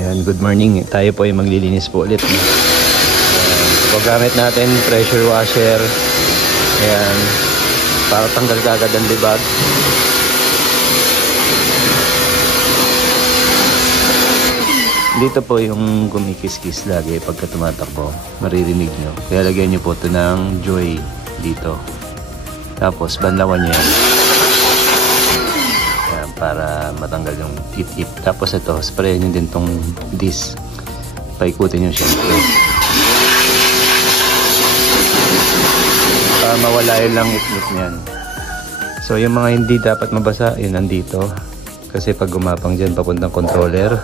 Ayan, good morning. Tayo po ay maglilinis po ulit. Gamit natin pressure washer. Ayan, para tanggal agad ang libag. Dito po yung kumikis-kis lagi pagka tumatakbo. Maririnig nyo. Kaya lagyan nyo po ito ng Joy dito. Tapos banlawan nyo yan. Ayan, para matanggal yung ip-ip. Tapos ito, sprayan nyo din tong disc. Paikutin nyo syempre. Para mawala yun lang ip-ip niyan. So yung mga hindi dapat mabasa, yun nandito. Kasi pag gumapang dyan, papuntang controller.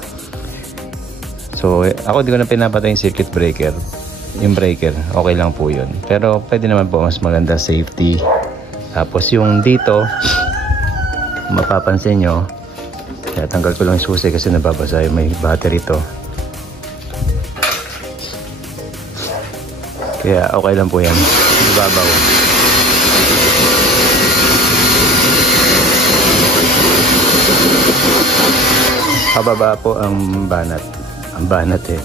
So ako di ko na pinapatay yung circuit breaker. Yung breaker, okay lang po yun. Pero pwede naman po mas maganda safety. Tapos yung dito, mapapansin nyo, tanggal ko lang yung susi kasi nababasa yung may battery to. Kaya okay lang po yan. Ibabaw. Pababa po ang banat. Ang banat eh.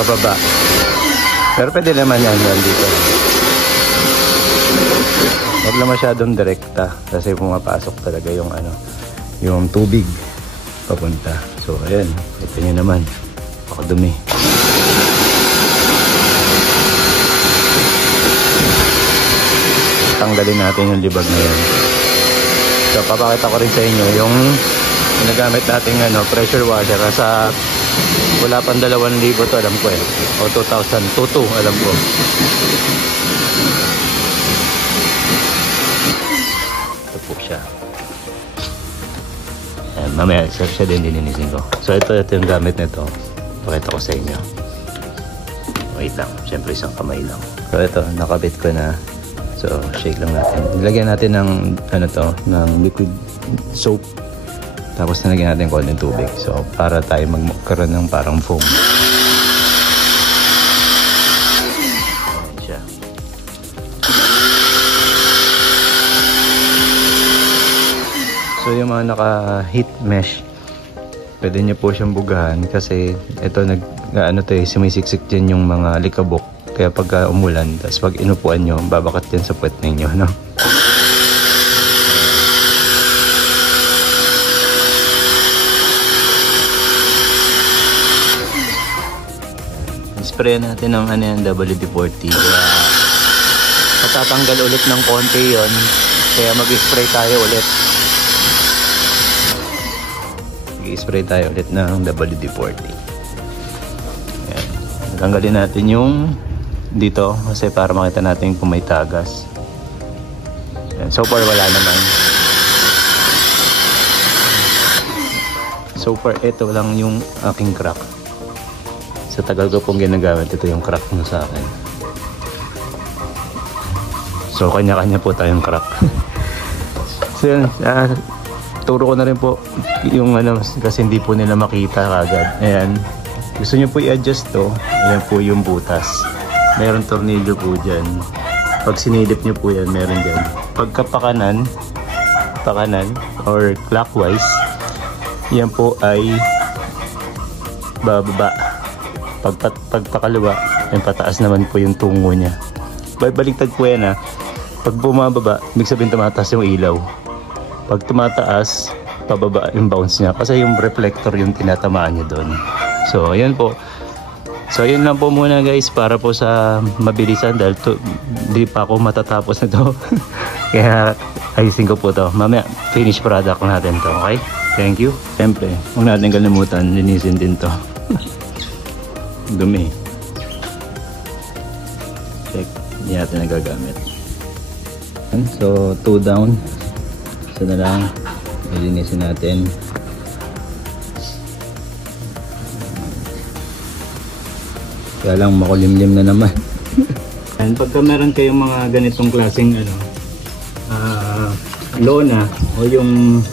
Pababa. Pero pwede naman yan dito. Huwag lang masyadong direkta. Kasi pumapasok talaga yung ano, yung tubig papunta. So ayan. Ito nyo naman. Pakadumi. Tanggalin natin yung libag na yan. So papakita ko rin sa inyo yung ginagamit natin ano, pressure washer sa wala pang 2,000 to alam ko eh, o 2,000 22 alam ko. Ito po siya. Ayan, mamaya siya din dininisin ko. So ito yung gamit nito. Pakita ko sa inyo. Wait lang, syempre isang kamay lang. So ito, nakabit ko na. So, shake lang natin. Ilagyan natin ng ano to, ng liquid soap. Tapos nalagyan natin konting tubig. So, para tayo magkaroon ng parang foam. Ayan siya. So, yung mga naka-heat mesh, pwede nyo po siyang bugahan kasi ito ano to eh, sumisiksik dyan yung mga likabok. Kaya pagka umulan, tapos pag inupuan nyo, babakat yan sa puwet ninyo, no? Spray natin ng ano yan, WD-40. Kaya matatanggal ulit ng konti yon. Kaya mag-spray tayo ulit. Mag-spray tayo ulit ng WD-40. Ayan. Tanggalin natin yung dito kasi para makita natin kung may tagas. Yan. So far wala naman. So far ito lang yung aking crack. Sa tagal ko pong ginagamit, ito yung crack mo sa akin. So kanya-kanya po tayong crack. So yan, turo ko na rin po yung ano kasi hindi po nila makita kagad. Ayan. Gusto nyo po i-adjust to. Ayan po yung butas. Meron tornilyo po dyan. Pag sinilip nyo po yan, meron dyan. Pagka pakanan or clockwise, yan po ay bababa. Pag pakaliwa, yung pataas naman po yung tungo niya. Baligtad po yan ha. Pag bumababa, ibig sabihin tumataas yung ilaw. Pag tumataas, pababa yung bounce niya. Kasi yung reflector yung tinatamaan niya doon. So, ayan po. So yun lang po muna guys para po sa mabilisan dahil hindi pa ako matatapos nito. Kaya ayusin ko po to. Mamaya finished product natin to, okay? Thank you. Siyempre, huwag natin kalimutan, linisin din to. Dumi. Check, hindi natin nagagamit. So 2 down. So na lang, linisin natin. Kaya lang makulimlim na naman. And pagka meron kayong mga ganitong klaseng ano, lona o yung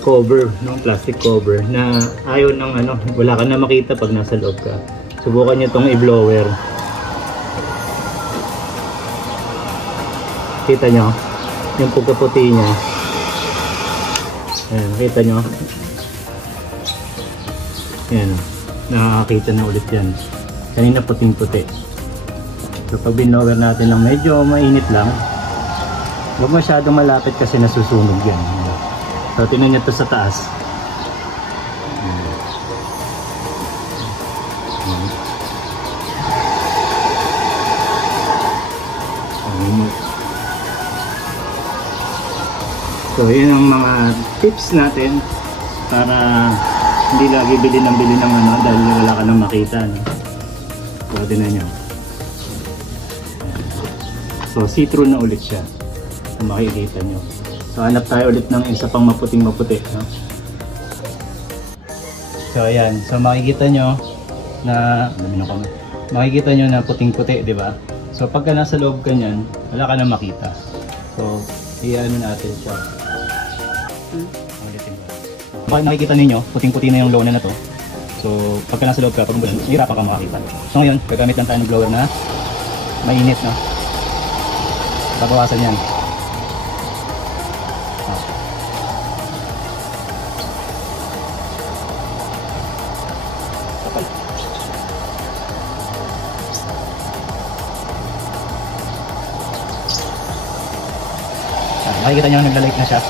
cover, no, plastic cover na ayaw ng ano, wala ka na makita pag nasa loob ka. Subukan niyo tong i-blower. Kita nyo yung pagkaputi niya. Ayan, kita nyo. Yan, nakakita na ulit yan. Kanina puting-puti. So pag binower natin ng medyo mainit lang, huwag masyadong malapit kasi nasusunog yan. So tingnan nyo to sa taas. So yun ang mga tips natin para hindi lagi bili ng ano dahil wala ka nang makita, no? So tingnan nyo. So see-through na ulit siya kung makikita nyo. So hanap tayo ulit ng isa pang maputing-maputi, no? So ayan, so makikita nyo na puting-puti, di ba? So pagka nasa loob ka nyan, wala ka na makita. So iyan natin siya. Pag nakikita ninyo, puting-puti na yung lona na to. So pagka nasa loob ka, pag hirapan ka makakita. So ngayon, gagamit lang tayo ng blower na mainit, no? Babawasan yan. Nakikita nyo nagla-light na siya.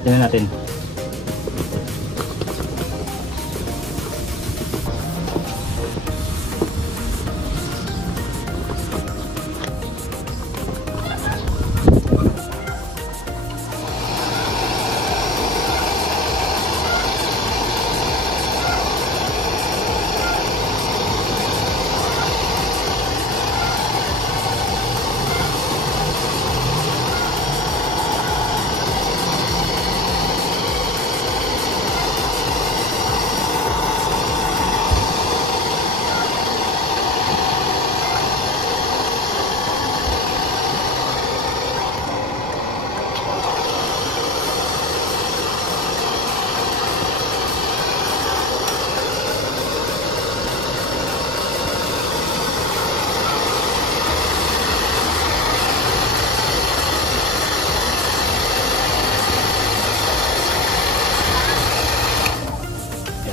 Tingnan natin.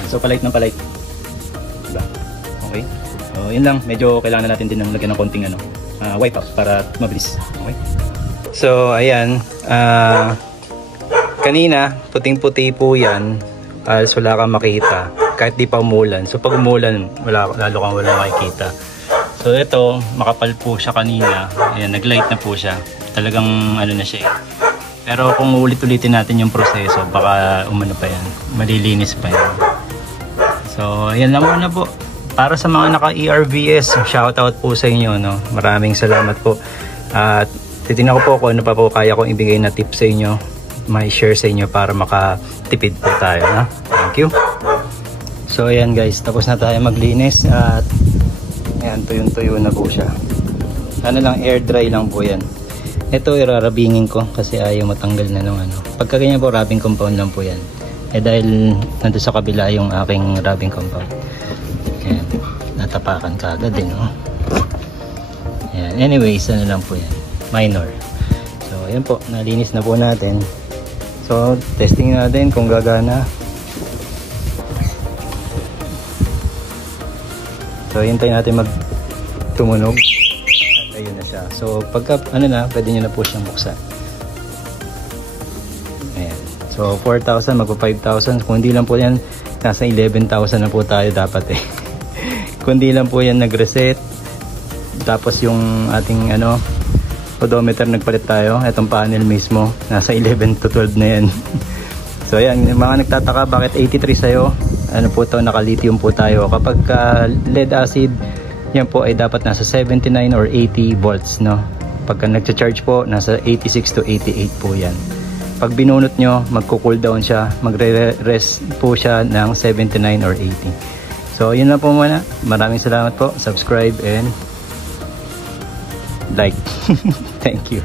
So palike ng palike. Diba? Okay. So yun lang, medyo kailangan natin din ng lagyan ng konting wipe up para mabilis. Okay. So ayan, kanina puting-puti po yan, so wala kang makita kahit di pa umulan. So pag umulan, lalo kang wala makikita. So ito, makapal po siya kanina. Ayan, nag-light na po siya. Talagang ano na siya eh. Pero kung ulit-ulitin natin yung proseso, baka umano pa yan, malilinis pa yan. So, ayan lang muna po. Para sa mga naka-ERVS, shoutout po sa inyo, no? Maraming salamat po. At titignan ko po kung ano pa po kaya kong ibigay na tips sa inyo. May share sa inyo para makatipid po tayo, no? Thank you. So, ayan guys, tapos na tayo maglinis. At ayan, tuyong-tuyo na po siya. Ano lang, air dry lang po yan. Ito, irarabingin ko kasi ayaw matanggal na nung ano. Pagka ganyan po, rubbing compound lang po yan. Eh dahil nandun sa kabila yung aking rubbing compound. Ayan, natapakan ka agad din, no? Ayan, anyways, ano lang po yan, minor. So ayan po, nalinis na po natin. So testing natin kung gagana. So hintayin natin mag tumunog. At ayun na siya. So pagka ano na, pwede nyo na po siyang buksan. So 4,000 magpa 5,000. Kung hindi lang po yan, nasa 11,000 na po tayo dapat eh. Kung hindi lang po yan nag-reset, tapos yung ating odometer nagpalit tayo, itong panel mismo, nasa 11 to 12 na yan. So yan, mga nagtataka bakit 83 sa'yo, ano po to, naka-lithium po tayo. Kapag lead acid, yan po ay dapat nasa 79 or 80 volts, no? Pagka nagcha-charge po, nasa 86 to 88 po yan. Pag binunot nyo, magko-cool down siya, magre-rest po siya ng 79 or 80. So yun lang po muna. Maraming salamat po. Subscribe and like. Thank you.